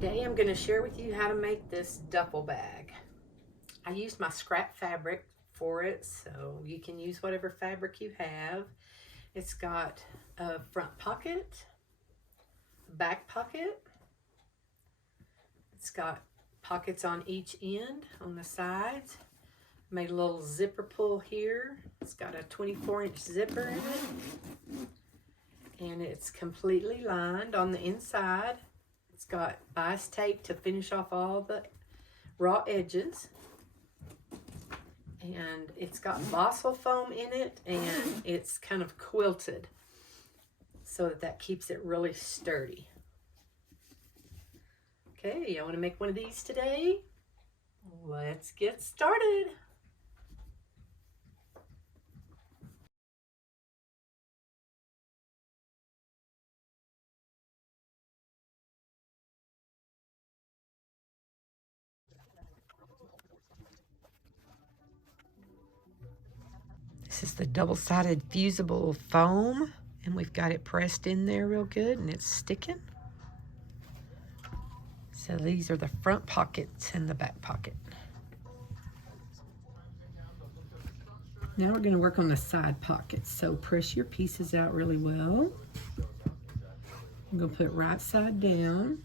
Today I'm going to share with you how to make this duffel bag. I used my scrap fabric for it, so you can use whatever fabric you have. It's got a front pocket, a back pocket. It's got pockets on each end, on the sides. Made a little zipper pull here. It's got a 24-inch zipper in it. And it's completely lined on the inside. It's got bias tape to finish off all the raw edges. And it's got Bosal foam in it, and it's kind of quilted so that keeps it really sturdy. Okay, you want to make one of these today? Let's get started. This is the double-sided fusible foam, and we've got it pressed in there real good, and it's sticking. So these are the front pockets and the back pocket. Now we're going to work on the side pockets. So press your pieces out really well. I'm going to put it right side down.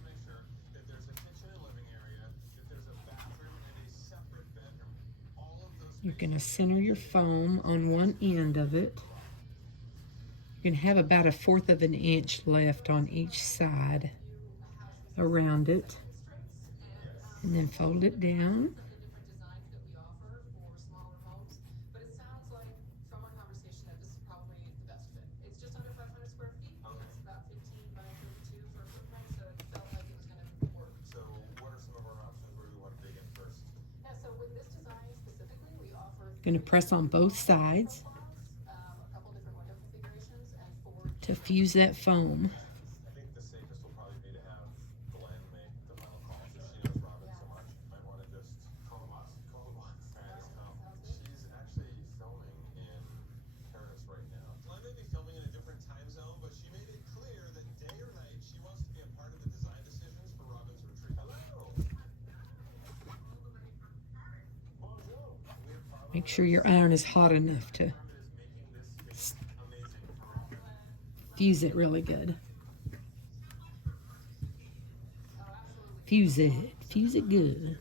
You're going to center your foam on one end of it. You're going to have about 1/4 of an inch left on each side around it. And then fold it down. Going to press on both sides to fuse that foam. Make sure your iron is hot enough to fuse it really good. Fuse it good.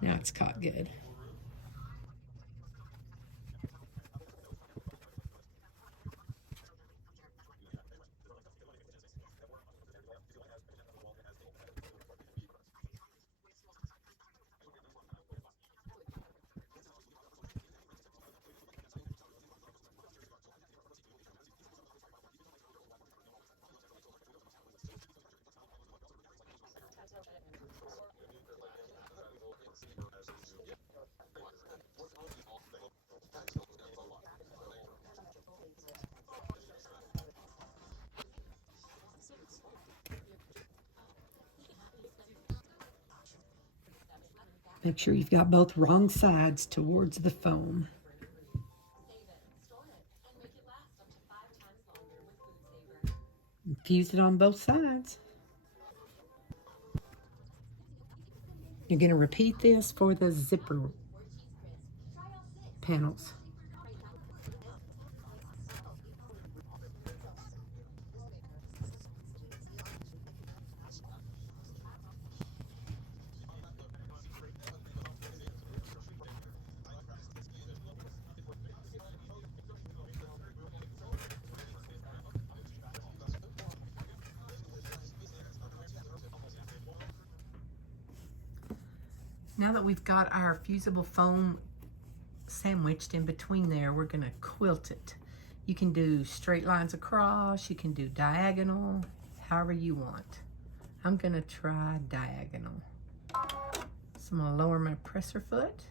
Now it's caught good. Make sure you've got both wrong sides towards the foam. And fuse it on both sides. You're going to repeat this for the zipper panels. Now that we've got our fusible foam sandwiched in between there, we're going to quilt it. You can do straight lines across, you can do diagonal, however you want. I'm going to try diagonal. So I'm going to lower my presser foot.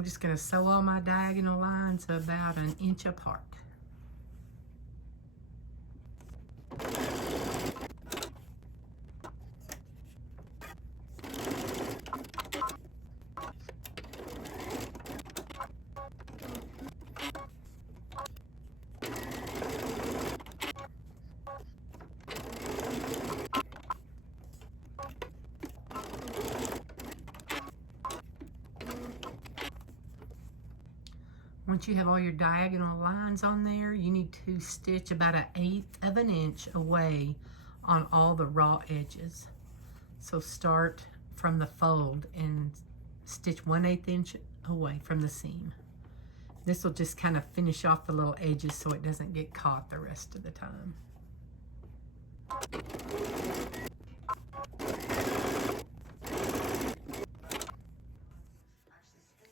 I'm just going to sew all my diagonal lines about 1 inch apart. Once you have all your diagonal lines on there, you need to stitch about 1/8 of an inch away on all the raw edges. So start from the fold and stitch 1/8 inch away from the seam. This will just kind of finish off the little edges so it doesn't get caught the rest of the time.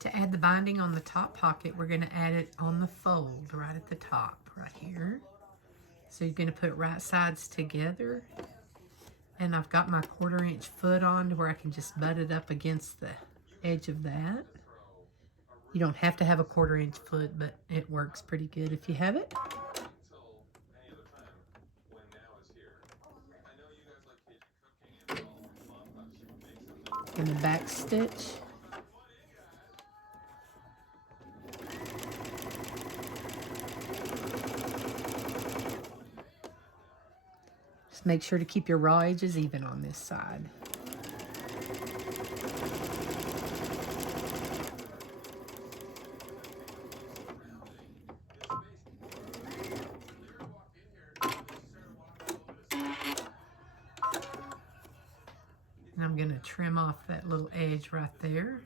To add the binding on the top pocket, we're going to add it on the fold right at the top, right here. So you're going to put right sides together. And I've got my 1/4 inch foot on to where I can just butt it up against the edge of that. You don't have to have a 1/4 inch foot, but it works pretty good if you have it. And the back stitch. Just make sure to keep your raw edges even on this side. And I'm going to trim off that little edge right there.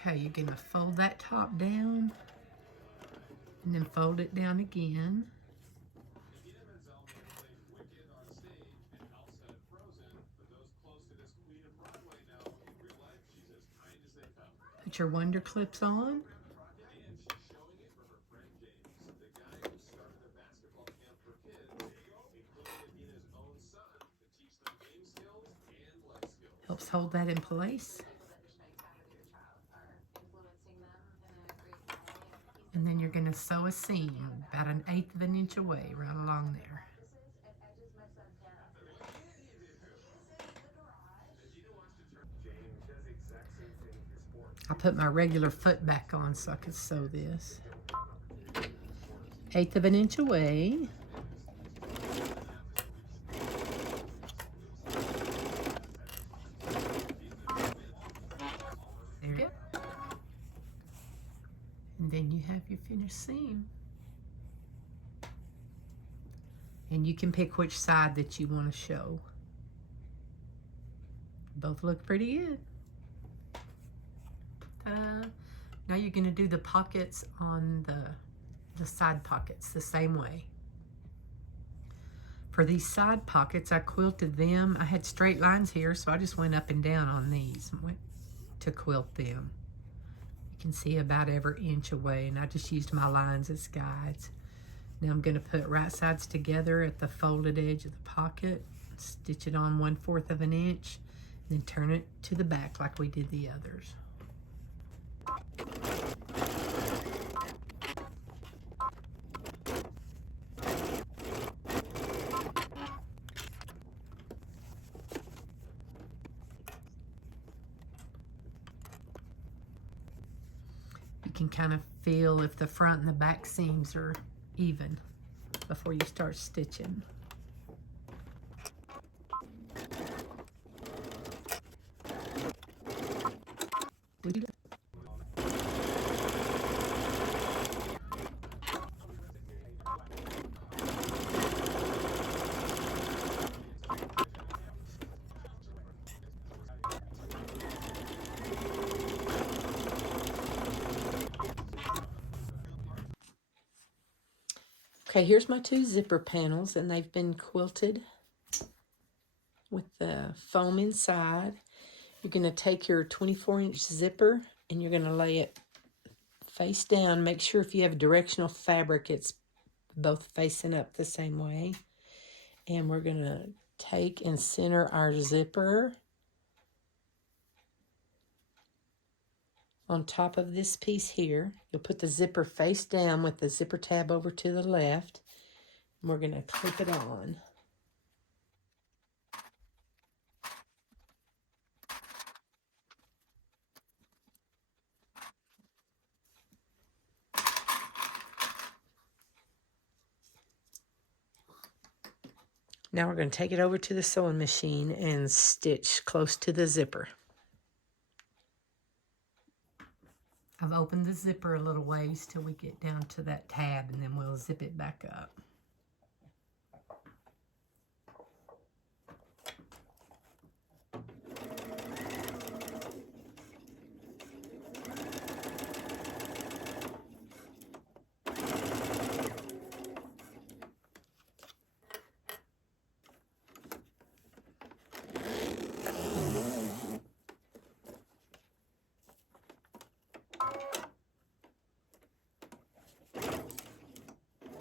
Okay, you're going to fold that top down and then fold it down again. Put your wonder clips on. Helps hold that in place. And then you're going to sew a seam about 1/8 of an inch away right along there. I put my regular foot back on so I could sew this. 1/8 of an inch away. There you go. And then you have your finished seam. And you can pick which side that you want to show. Both look pretty good. Now you're going to do the pockets on the side pockets the same way. For these side pockets, I quilted them. I had straight lines here, so I just went up and down on these and went to quilt them. You can see about every inch away, and I just used my lines as guides. Now I'm going to put right sides together at the folded edge of the pocket, stitch it on 1/4 of an inch, and then turn it to the back like we did the others. You can kind of feel if the front and the back seams are even before you start stitching. Okay, here's my 2 zipper panels, and they've been quilted with the foam inside. You're going to take your 24-inch zipper and you're going to lay it face down. Make sure if you have directional fabric, it's both facing up the same way. And we're going to take and center our zipper on top of this piece here. You'll put the zipper face down with the zipper tab over to the left. And we're going to clip it on. Now we're going to take it over to the sewing machine and stitch close to the zipper. I've opened the zipper a little ways till we get down to that tab, and then we'll zip it back up.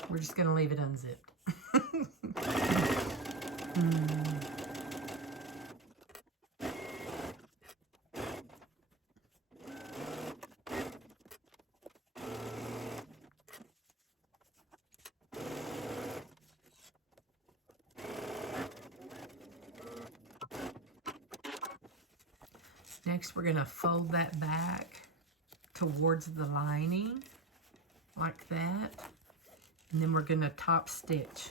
We're just going to leave it unzipped. Next, we're going to fold that back towards the lining, like that. And then we're going to top stitch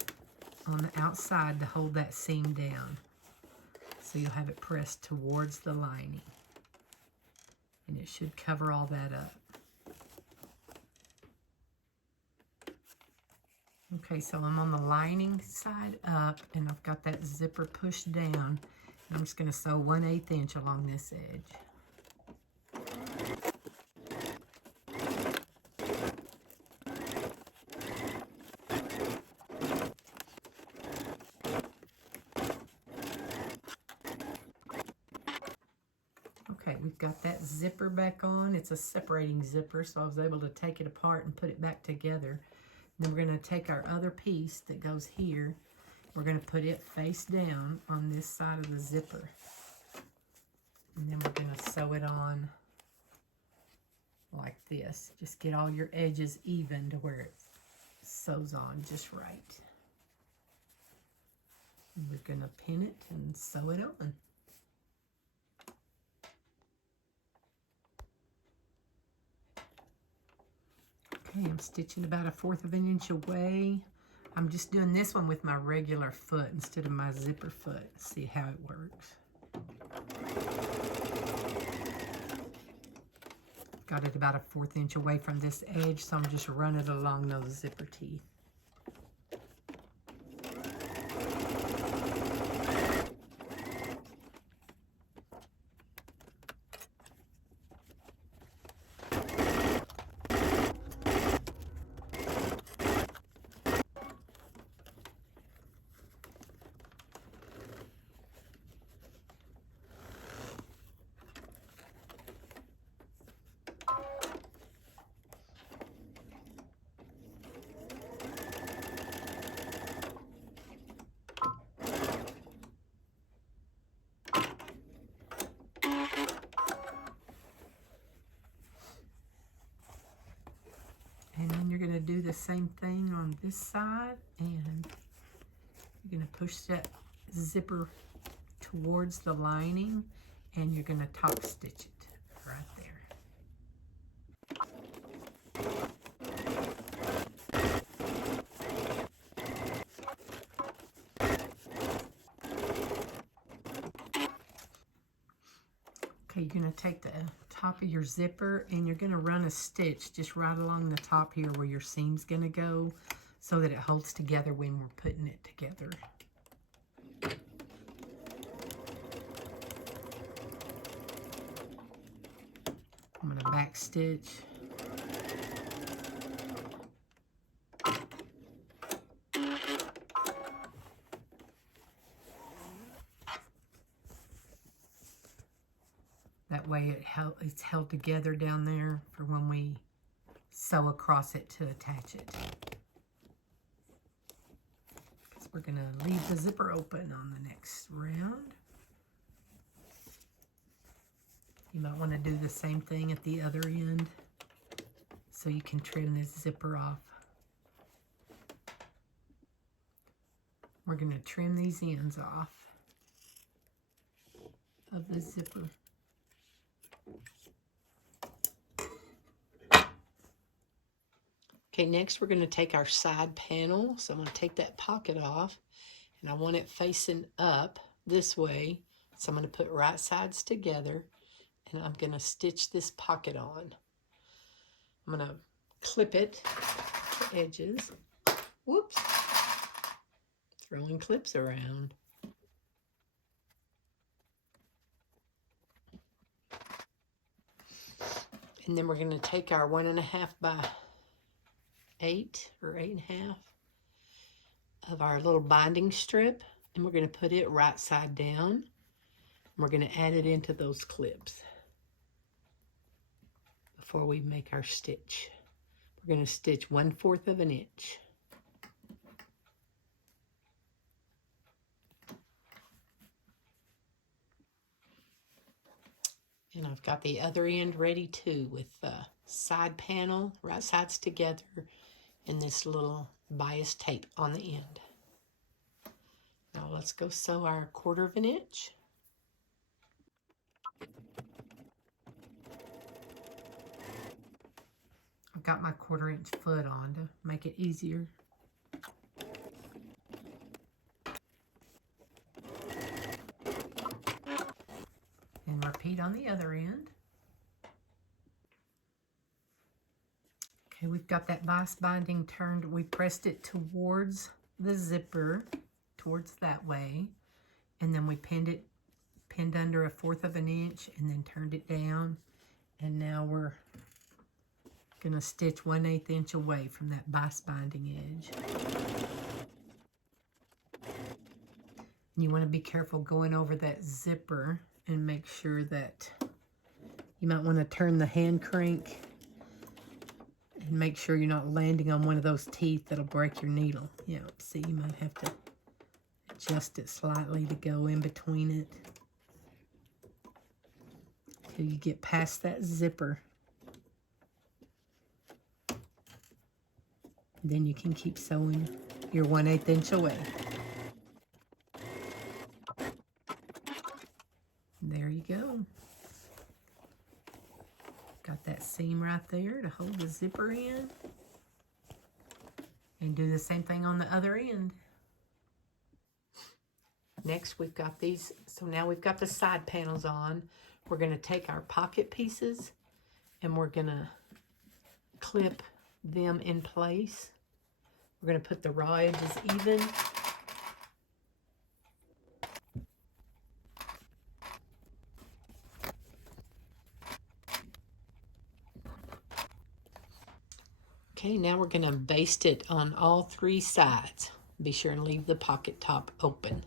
on the outside to hold that seam down. So you'll have it pressed towards the lining. And it should cover all that up. Okay, so I'm on the lining side up, and I've got that zipper pushed down. I'm just going to sew 1/8 inch along this edge. Okay, we've got that zipper back on. It's a separating zipper, so I was able to take it apart and put it back together. Then we're going to take our other piece that goes here. We're going to put it face down on this side of the zipper. And then we're going to sew it on like this. Just get all your edges even to where it sews on just right. And we're going to pin it and sew it on. Okay, I'm stitching about 1/4 of an inch away. I'm just doing this one with my regular foot instead of my zipper foot. See how it works. Got it about 1/4 inch away from this edge, so I'm just running it along those zipper teeth. And then you're going to do the same thing on this side, and you're going to push that zipper towards the lining, and you're going to top stitch it right there. Okay, you're going to take the top of your zipper and you're going to run a stitch just right along the top here where your seam's going to go so that it holds together when we're putting it together. I'm going to back stitch. That way it's held together down there for when we sew across it to attach it. we're going to leave the zipper open on the next round. You might want to do the same thing at the other end so you can trim this zipper off. We're going to trim these ends off of the zipper. Okay, next we're going to take our side panel. So I'm going to take that pocket off, and I want it facing up this way. So I'm going to put right sides together, and I'm going to stitch this pocket on. I'm going to clip it to the edges. Whoops. Throwing clips around. And then we're going to take our 1.5 by 8 or 8.5 of our little binding strip, and we're going to put it right side down. And we're going to add it into those clips before we make our stitch. We're going to stitch 1/4 of an inch. And I've got the other end ready too, with the side panel, right sides together, and this little bias tape on the end. Now let's go sew our 1/4 of an inch. I've got my 1/4 inch foot on to make it easier. And repeat on the other end. Okay, we've got that bias binding turned. We pressed it towards the zipper, towards that way. And then we pinned under 1/4 of an inch, and then turned it down. And now we're gonna stitch 1/8 inch away from that bias binding edge. And you want to be careful going over that zipper and make sure that you might want to turn the hand crank and make sure you're not landing on one of those teeth that'll break your needle. Yeah, see, you might have to adjust it slightly to go in between it till you get past that zipper. Then you can keep sewing your 1/8 inch away. There you go. Got that seam right there to hold the zipper in. And do the same thing on the other end. Next we've got these, so now we've got the side panels on. We're going to take our pocket pieces and we're going to clip them in place. We're going to put the raw edges even. Okay, now we're going to baste it on all 3 sides. Be sure and leave the pocket top open.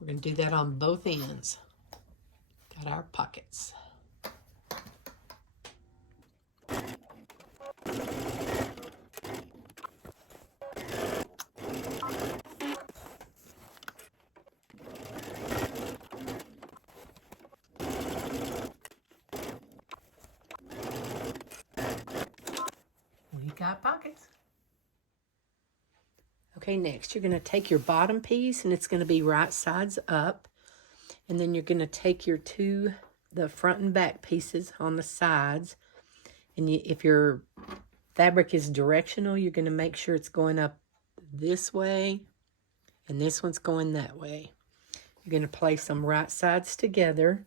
We're going to do that on both ends. Got our pockets. Got pockets. Okay, next you're going to take your bottom piece, and it's going to be right sides up, and then you're going to take your the front and back pieces on the sides, and if your fabric is directional, you're going to make sure it's going up this way, and this one's going that way. You're going to place them right sides together.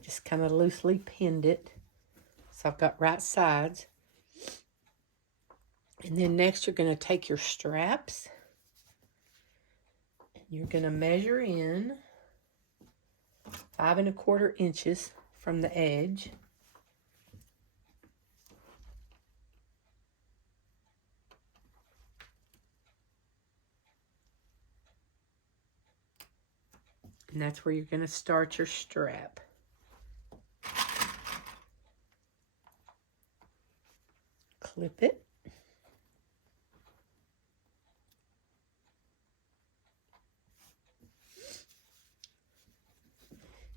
Just kind of loosely pinned it, so I've got right sides. And then next you're going to take your straps and you're going to measure in 5 1/4 inches from the edge. And that's where you're going to start your strap. Clip it.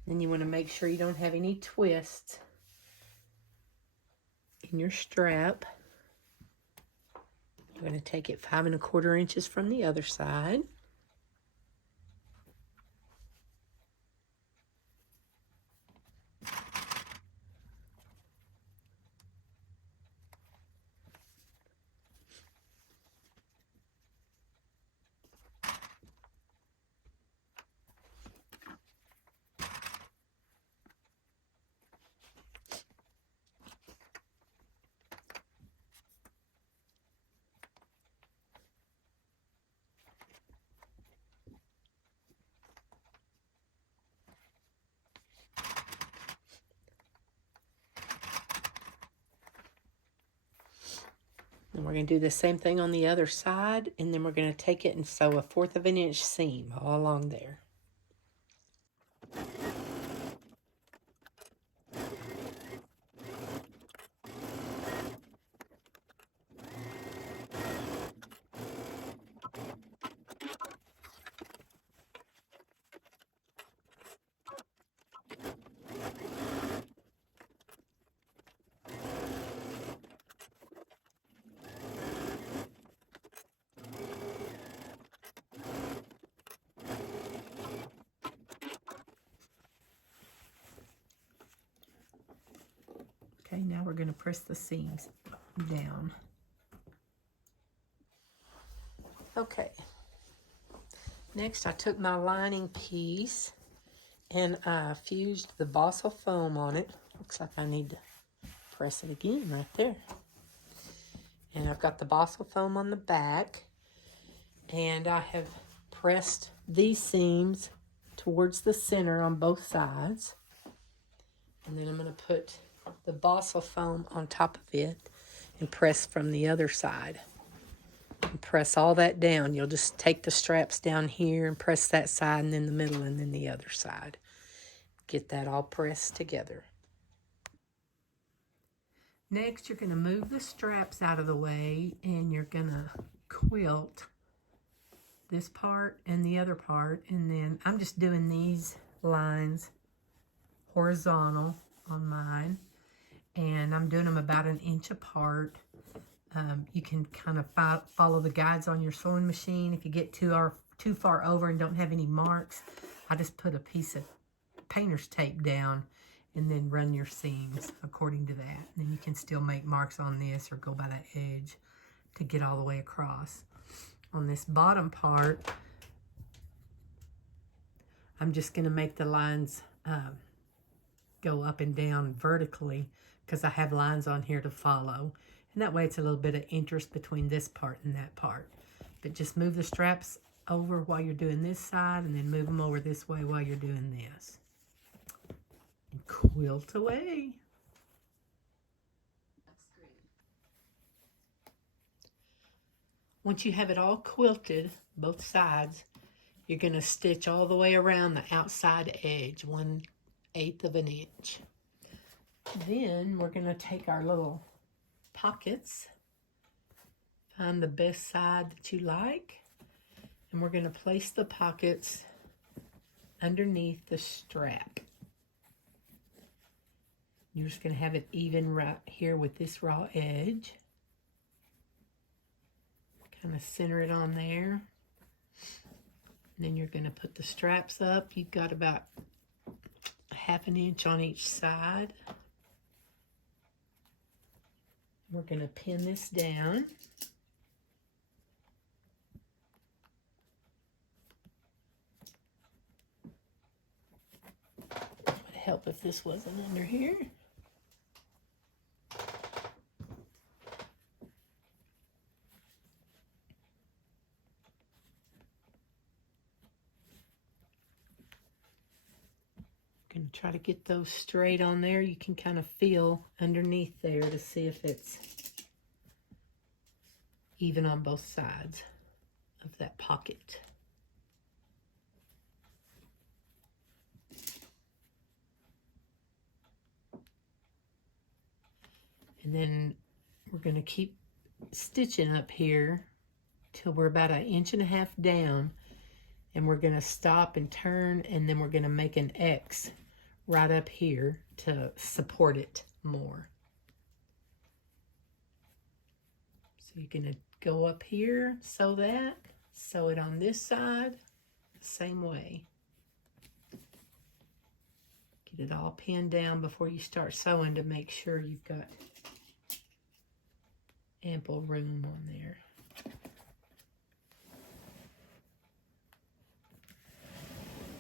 Then you want to make sure you don't have any twists in your strap. You're going to take it 5 1/4 inches from the other side. And we're going to do the same thing on the other side, and then we're going to take it and sew a 1/4 of an inch seam all along there. Okay, now we're going to press the seams down. Okay. Next, I took my lining piece and I fused the Bosal foam on it. Looks like I need to press it again right there. And I've got the Bosal foam on the back, and I have pressed these seams towards the center on both sides. And then I'm going to put the Bosal foam on top of it and press from the other side. And press all that down. You'll just take the straps down here and press that side, and then the middle, and then the other side. Get that all pressed together. Next, you're going to move the straps out of the way, and you're going to quilt this part and the other part. And then I'm just doing these lines horizontal on mine, and I'm doing them about 1 inch apart. You can kind of follow the guides on your sewing machine. If you get too far over and don't have any marks, I just put a piece of painter's tape down and then run your seams according to that. And then you can still make marks on this or go by that edge to get all the way across. On this bottom part, I'm just going to make the lines go up and down vertically because I have lines on here to follow. And that way it's a little bit of interest between this part and that part. But just move the straps over while you're doing this side, and then move them over this way while you're doing this. And quilt away. Once you have it all quilted, both sides, you're going to stitch all the way around the outside edge, 1/8 of an inch. Then we're going to take our little pockets, find the best side that you like, and we're going to place the pockets underneath the strap. You're just going to have it even right here with this raw edge. Kind of center it on there. And then you're going to put the straps up. You've got about 1/2 inch on each side. We're going to pin this down. It would help if this wasn't under here. Going to try to get those straight on there. You can kind of feel underneath there to see if it's even on both sides of that pocket. And then we're going to keep stitching up here till we're about 1.5 inches down, and we're going to stop and turn, and then we're going to make an X right up here to support it more. So you're going to go up here, sew it on this side, the same way. Get it all pinned down before you start sewing to make sure you've got ample room on there.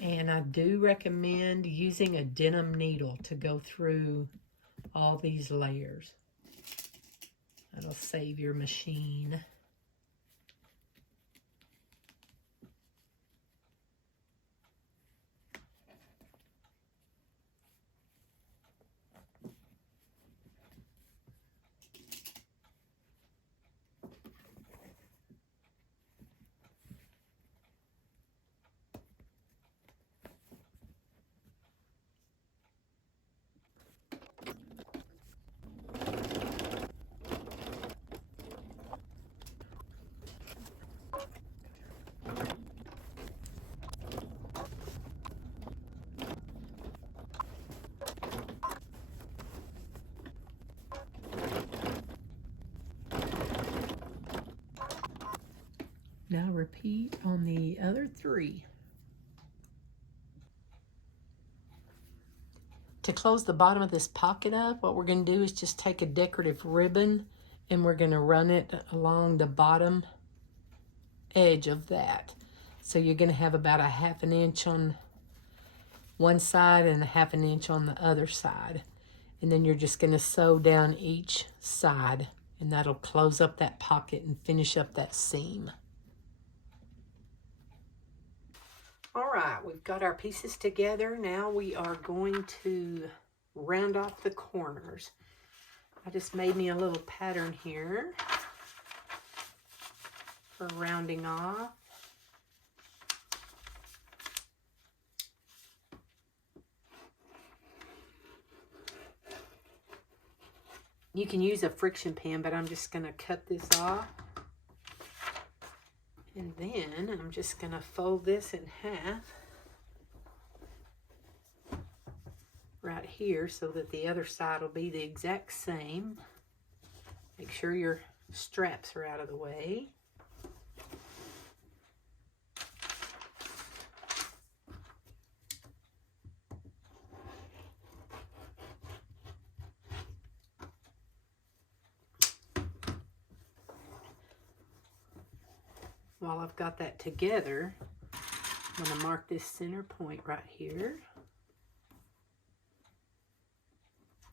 And I do recommend using a denim needle to go through all these layers. That'll save your machine. Now repeat on the other 3. To close the bottom of this pocket up, what we're going to do is just take a decorative ribbon and we're going to run it along the bottom edge of that. So you're going to have about a 1/2 inch on one side and a 1/2 inch on the other side. And then you're just going to sew down each side, and that'll close up that pocket and finish up that seam. All right, we've got our pieces together. Now we are going to round off the corners. I just made me a little pattern here for rounding off. You can use a friction pen, but I'm just going to cut this off. And then I'm just going to fold this in half right here so that the other side will be the exact same. Make sure your straps are out of the way. While I've got that together, I'm going to mark this center point right here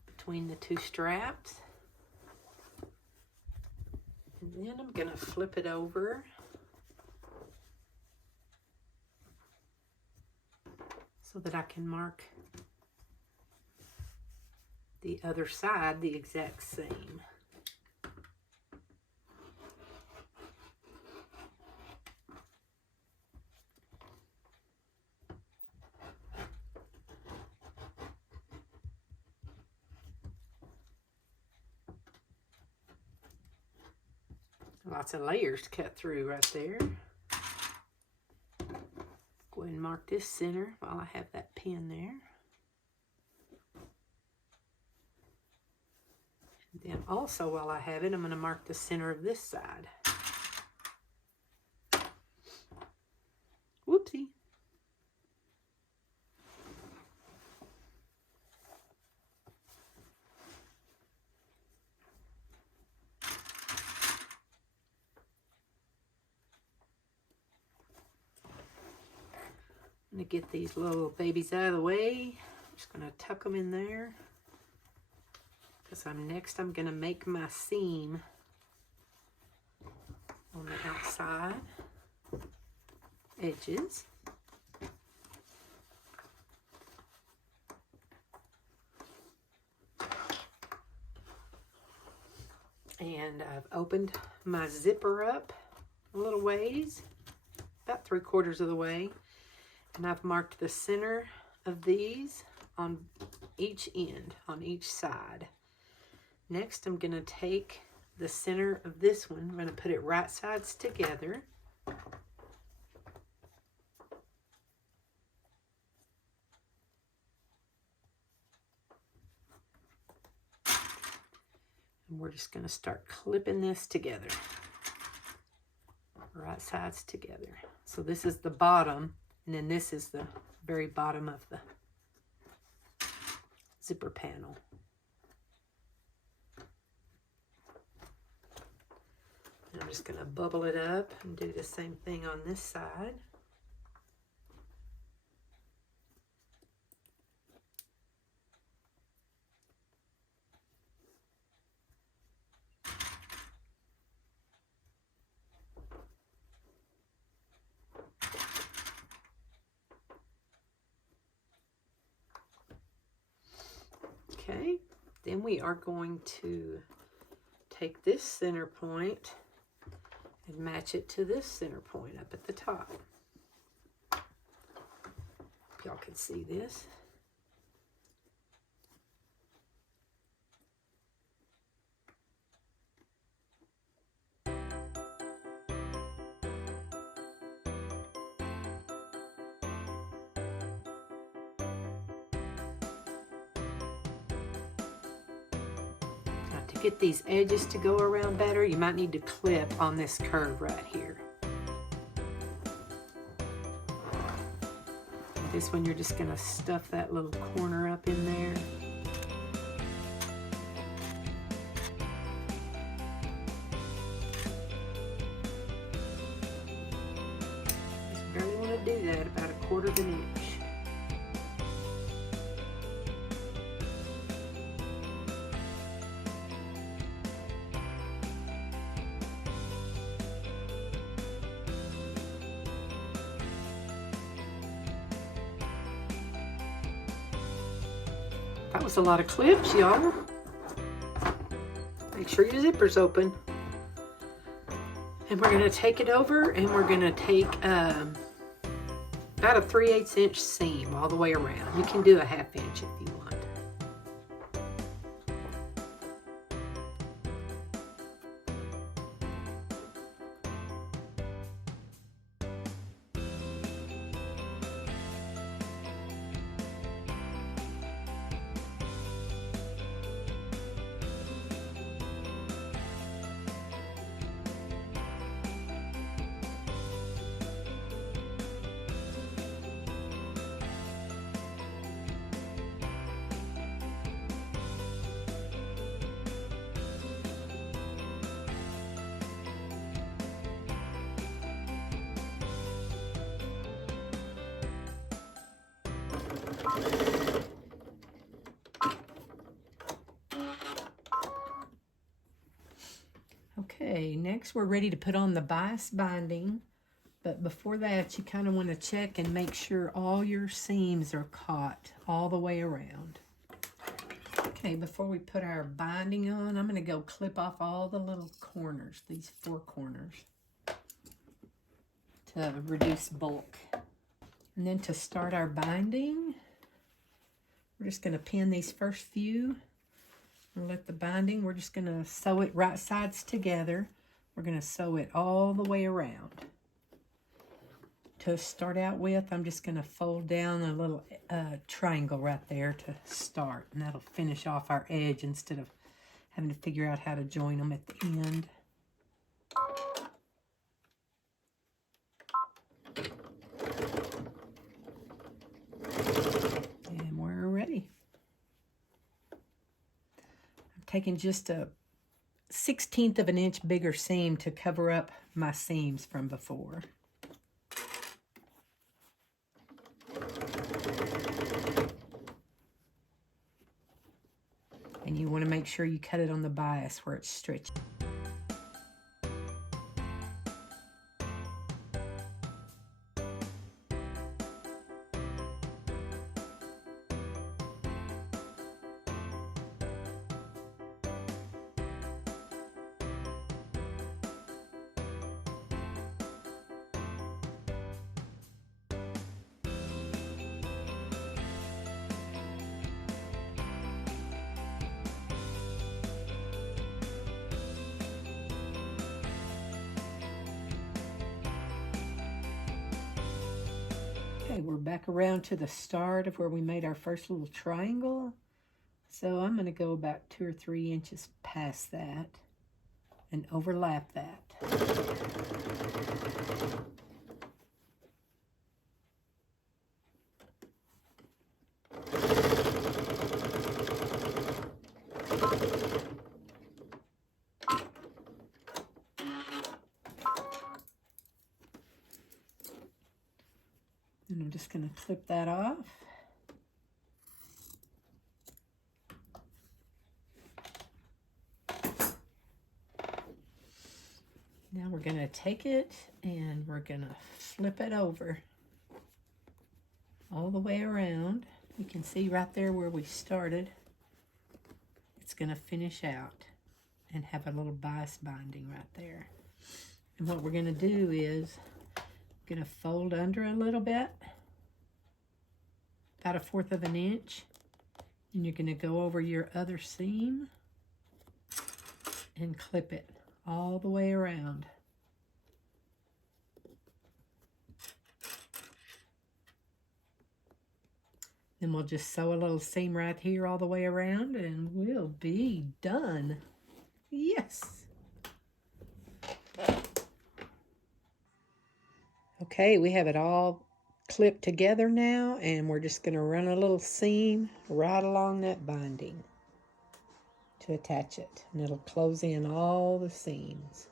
between the 2 straps. And then I'm going to flip it over so that I can mark the other side the exact same. Lots of layers to cut through right there. Go ahead and mark this center while I have that pin there. And then also while I have it, I'm going to mark the center of this side. Whoopsie. I'm going to get these little babies out of the way. I'm just going to tuck them in there because I'm going to make my seam on the outside edges. And I've opened my zipper up a little ways, about 3/4 of the way. And I've marked the center of these on each end, on each side. Next, I'm going to take the center of this one. I'm going to put it right sides together. And we're just going to start clipping this together. Right sides together. So this is the bottom, and then this is the very bottom of the zipper panel. And I'm just going to bubble it up and do the same thing on this side. Okay, then we are going to take this center point and match it to this center point up at the top. Y'all can see this. To get these edges to go around better, you might need to clip on this curve right here. This one, you're just going to stuff that little corner up in there. Just barely want to do that, about 1/4 of an inch. That was a lot of clips, y'all. Make sure your zipper's open. And we're going to take it over, and we're going to take about a 3/8 inch seam all the way around. You can do a 1/2 inch if you want. Okay, next we're ready to put on the bias binding, but before that you kind of want to check and make sure all your seams are caught all the way around. Okay, before we put our binding on, I'm going to go clip off all the little corners, these 4 corners, to reduce bulk. And then to start our binding, we're just going to pin these first few and let the binding, we're just going to sew it right sides together. We're going to sew it all the way around. To start out with, I'm just going to fold down a little triangle right there to start, and that'll finish off our edge instead of having to figure out how to join them at the end. And we're ready. I'm taking just a 1/16 of an inch bigger seam to cover up my seams from before. And you want to make sure you cut it on the bias where it's stretched. Okay, we're back around to the start of where we made our first little triangle. So I'm going to go about 2 or 3 inches past that and overlap that. And I'm just going to clip that off. Now we're going to take it and we're going to flip it over all the way around. You can see right there where we started. It's going to finish out and have a little bias binding right there. And what we're going to do is going to fold under a little bit, about 1/4 of an inch, and you're going to go over your other seam and clip it all the way around. Then we'll just sew a little seam right here all the way around and we'll be done. Yes! Okay, we have it all clipped together now, and we're just going to run a little seam right along that binding to attach it, and it'll close in all the seams.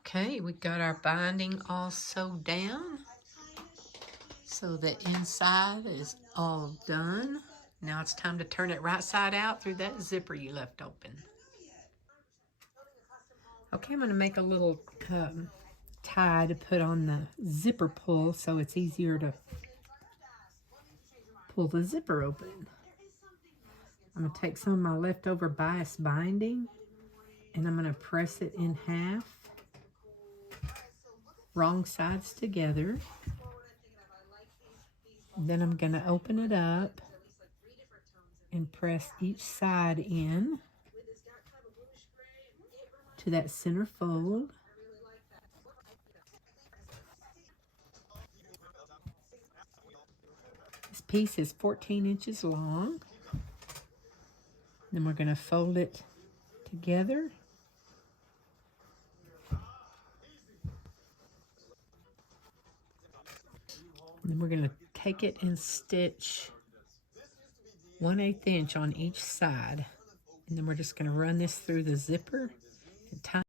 Okay, we got our binding all sewed down, so the inside is all done. Now it's time to turn it right side out through that zipper you left open. Okay, I'm going to make a little tie to put on the zipper pull so it's easier to pull the zipper open. I'm going to take some of my leftover bias binding and I'm going to press it in half, wrong sides together. Then I'm going to open it up and press each side in to that center fold. This piece is 14 inches long. Then we're going to fold it together. And then we're going to take it and stitch 1/8 inch on each side. And then we're just going to run this through the zipper and tie